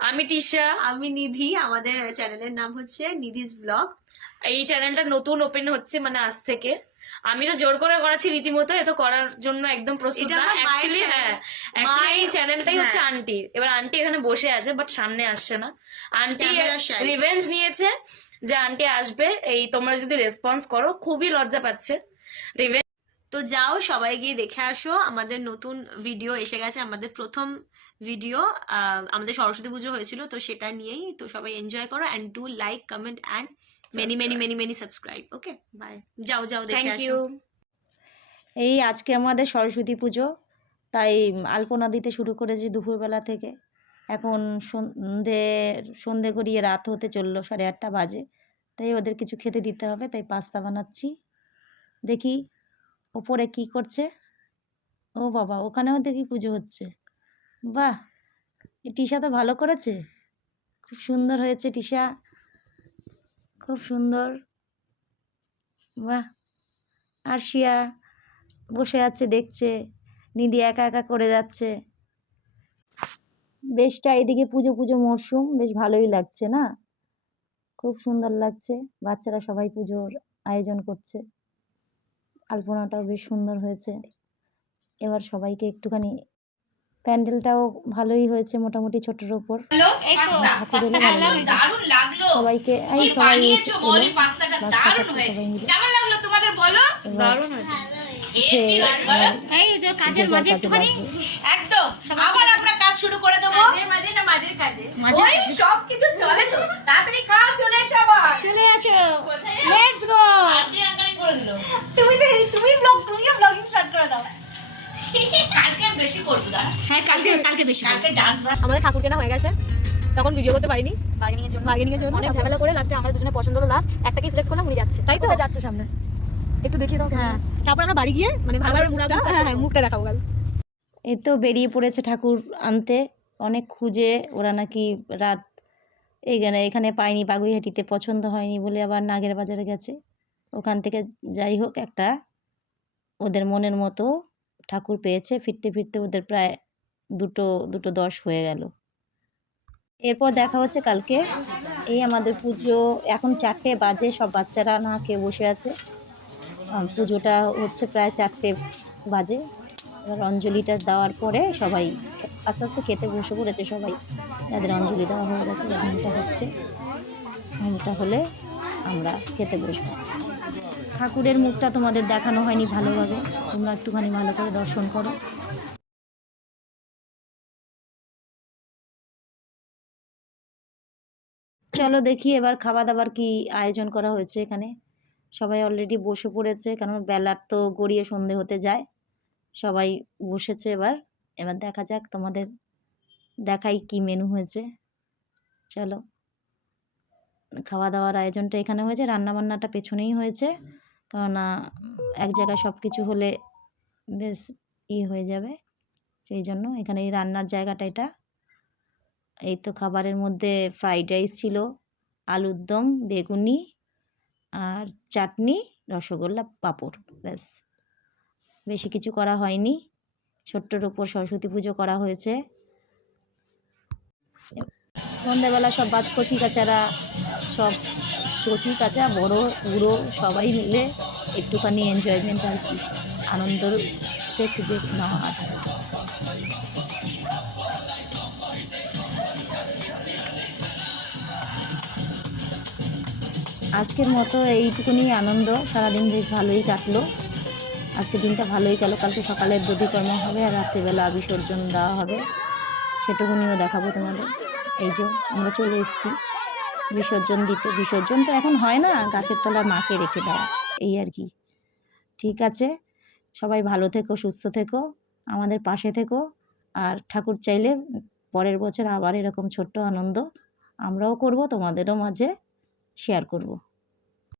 আমি টিশা। আমি নিধি। আমাদের চ্যানেলের নাম হচ্ছে নিধিস ব্লগ। এই চ্যানেলটা নতুন ওপেন হচ্ছে, মানে আজ থেকে। আমি তো জোর করে করাচ্ছি রীতিমতো, এ তো করার জন্য একদম প্রস্তুত না অ্যাকচুয়ালি। হ্যাঁ, অ্যাকচুয়ালি এই চ্যানেলটাই হচ্ছে আন্টি। এবার আন্টি এখানে বসে আছে, বাট সামনে আসছে না। আন্টি রিভেঞ্জ নিয়েছে যে আন্টি আসবে, এই তোমরা যদি রেসপন্স করো। খুবই লজ্জা পাচ্ছে রিভেঞ্জ। তো যাও সবাই গিয়ে দেখে আসো, আমাদের নতুন ভিডিও এসে গেছে। আমাদের প্রথম ভিডিও আমাদের সরস্বতী পুজো হয়েছিল, তো সেটা নিয়েই। তো সবাই এনজয় করো and do like, comment and many subscribe. Okay, bye. যাও যাও দেখে আসো। এই আজকে আমাদের সরস্বতী পুজো, তাই আলপনা দিতে শুরু করেছি দুপুরবেলা থেকে। এখন সন্ধে গড়িয়ে রাত হতে চললো, 8:30 বাজে। তাই ওদের কিছু খেতে দিতে হবে, তাই পাস্তা বানাচ্ছি। দেখি ওপরে কি করছে। ও বাবা, ওখানেও দেখি পুজো হচ্ছে। বাহ, এই টিশা তো ভালো করেছে, খুব সুন্দর হয়েছে টিশা, খুব সুন্দর। বাহ। আর শিয়া বসে আছে দেখছে, নিধি একা একা করে যাচ্ছে। বেশ চারিদিকে পুজো পুজো মরশুম, বেশ ভালোই লাগছে না? খুব সুন্দর লাগছে। বাচ্চারা সবাই পুজোর আয়োজন করছে। আলপনাটাও বেশ সুন্দর হয়েছে। এবার সবাইকে একটুখানি, প্যান্ডেলটাও ভালোই হয়েছে মোটামুটি, ছোটর ওপর। সবাইকে সবাই শুরু করে দেবো। মাঝের কাজে ওই সব কিছু চলে তো। তাড়াতাড়ি খাও, চলে এসো আবার। চলে আসো, লেটস গো। করে দিল। তুমিও ব্লগিং স্টার্ট করে দাও। কালকে বেশি করব না। হ্যাঁ, কালকে বেশি। কালকে ডান্স। আমাদের ঠাকুর কেনা হয়ে গেছে, তখন ভিডিও করতে পারিনি। বার্গেনিং এর জন্য অনেক ঝামেলা করে লাস্টে আমাদের দুজনে পছন্দ হলো। লাস্ট একটাকে সিলেক্ট করলাম, উনি যাচ্ছে। তাই তো যাচ্ছে সামনে, একটু দেখিয়ে দাও। হ্যাঁ, তারপর আমরা বাড়ি গিয়ে মানে মুখটা দেখাবো কাল। এই তো বেরিয়ে পড়েছে ঠাকুর আনতে। অনেক খুঁজে ওরা নাকি রাত এখানে পায়নি, বাগুইহাটিতে পছন্দ হয়নি বলে আবার নাগের বাজারে গেছে। ওখান থেকে যাই হোক একটা ওদের মনের মতো ঠাকুর পেয়েছে। ফিরতে ফিরতে ওদের প্রায় 2:10 হয়ে গেল। এরপর দেখা হচ্ছে কালকে। এই আমাদের পুজো এখন 4টে বাজে, সব বাচ্চারা না খেয়ে বসে আছে। পুজোটা হচ্ছে প্রায় 4টে বাজে। এবার অঞ্জলিটা দেওয়ার পরে সবাই আস্তে আস্তে খেতে বসে পড়েছে। সবাই যাদের অঞ্জলি দেওয়া হয়ে গেছে, ঘন্টা হচ্ছে, ঘন্টা হলে আমরা খেতে বসবো। ঠাকুরের মুখটা তোমাদের দেখানো হয়নি ভালোভাবে, তোমরা একটুখানি ভালো করে দর্শন করো। চলো দেখি এবার খাওয়া দাবার কি আয়োজন করা হয়েছে এখানে। সবাই অলরেডি বসে পড়েছে, কারণ বেলার তো গড়িয়ে সন্ধে হতে যায়। সবাই বসেছে। এবার দেখা যাক, তোমাদের দেখাই কি মেনু হয়েছে। চলো, খাওয়া দাওয়ার আয়োজনটা এখানে হয়েছে, রান্নাবান্নাটা পেছনেই হয়েছে, কারণ এক জায়গায় সব কিছু হলে বেশ হয়ে যাবে, সেই জন্য এখানে এই রান্নার জায়গাটা এটা। এই তো খাবারের মধ্যে ফ্রাইড রাইস ছিল, আলুর দম, বেগুনি আর চাটনি, রসগোল্লা, পাঁপড়, ব্যাস। বেশি কিছু করা হয়নি। ছোট্টর ওপর সরস্বতী পুজো করা হয়েছে। সন্ধ্যাবেলা সব কচি কাচারা, সব কচি কাচা বড় বুড়ো সবাই মিলে একটুখানি এনজয়মেন্ট আর কি, আনন্দতে খুঁজে নেওয়া। আজকের মতো এইটুকুনি আনন্দ। সারাদিন বেশ ভালোই কাটলো, আজকের দিনটা ভালোই গেল। কালকে সকালে দধিকর্ম হবে আর রাত্রিবেলা বিসর্জন দেওয়া হবে, সেটুকুনিও দেখাবো তোমাদের। এই যে আমরা চলে এসেছি বিসর্জন দিতে। বিসর্জন তো এখন হয় না, গাছের তলায় মাকে রেখে দেওয়া, এই আর কি। ঠিক আছে, সবাই ভালো থেকো, সুস্থ থেকো, আমাদের পাশে থেকো। আর ঠাকুর চাইলে পরের বছর আবার এরকম ছোট্ট আনন্দ আমরাও করব, তোমাদেরও মাঝে শেয়ার করব।